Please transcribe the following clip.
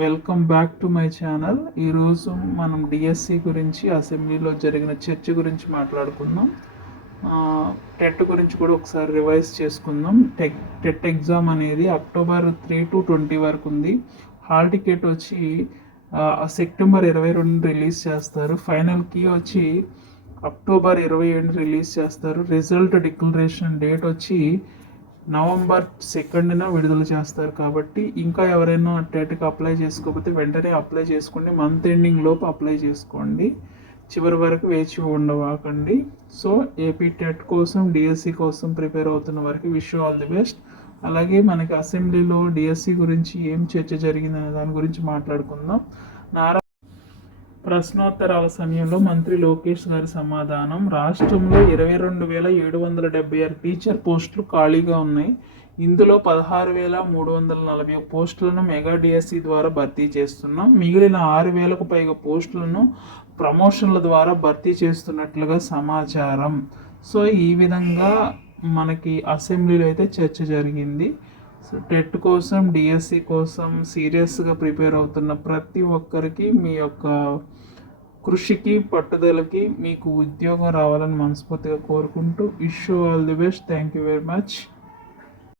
Welcome back to my channel. ఈరోజు మనం DSC గురించి అసెంబ్లీలో జరిగిన చర్చ గురించి మాట్లాడుకుందాం. టెట్ గురించి కూడా ఒకసారి రివైజ్ చేసుకుందాం. టెట్ ఎగ్జామ్ అనేది October 3 to 20 వరకు ఉంది. హాల్ టికెట్ వచ్చి September 22 రిలీజ్ చేస్తారు. ఫైనల్ కీ వచ్చి October 27 రిలీజ్ చేస్తారు. రిజల్ట్ డిక్లరేషన్ డేట్ వచ్చి November 2న విడుదల చేస్తారు. కాబట్టి ఇంకా ఎవరైనా టెట్కి అప్లై చేసుకోకపోతే వెంటనే అప్లై చేసుకోండి. మంత్ ఎండింగ్ లోపు అప్లై చేసుకోండి. చివరి వరకు వేచి ఉండవాకండి. సో ఏపీ టెట్ కోసం డిఎస్సి కోసం ప్రిపేర్ అవుతున్న వారికి విష్ ఆల్ ది బెస్ట్. అలాగే మనకి అసెంబ్లీలో డిఎస్సి గురించి ఏం చర్చ జరిగిందనే దాని గురించి మాట్లాడుకుందాం. ప్రశ్నోత్తరాల సమయంలో మంత్రి లోకేష్ గారి సమాధానం: రాష్ట్రంలో 22,776 టీచర్ పోస్టులు ఖాళీగా ఉన్నాయి. ఇందులో 16,341 పోస్టులను మెగా డిఎస్సి ద్వారా భర్తీ చేస్తున్నాం. మిగిలిన 6,000కు పైగా పోస్టులను ప్రమోషన్ల ద్వారా భర్తీ చేస్తున్నట్లుగా సమాచారం. సో ఈ విధంగా మనకి అసెంబ్లీలో అయితే చర్చ జరిగింది. సో టెట్ కోసం డిఎస్సి కోసం సీరియస్గా ప్రిపేర్ అవుతున్న ప్రతి ఒక్కరికి మీ యొక్క కృషికి పట్టుదలకి మీకు ఉద్యోగం రావాలని మనస్ఫూర్తిగా కోరుకుంటూ wish you all the best. Thank you very much.